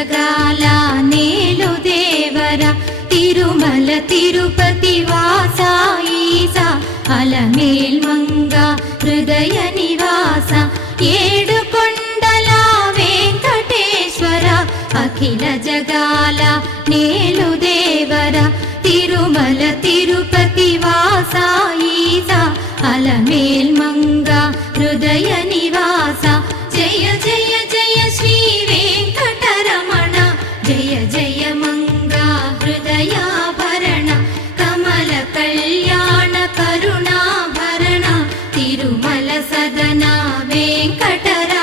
జగాల నేలు దేవర తిరుమల తిరుపతి వాస ఈసా అలమేల్ మంగ హృదయ నివాస ఏడు కొండల వెంకటేశ్వర అఖిల జగాల నేలు దేవర తిరుమల తిరుపతి వాస ఈసా అలమేల్ మంగ హృదయ నివాస జయ జయ జయ శ్రీ వెంకటరమణ జయ జయ మంగ హృదయాభరణ కమల కళ్యాణ కరుణాభరణ తిరుమల సదన వెంకటరమణ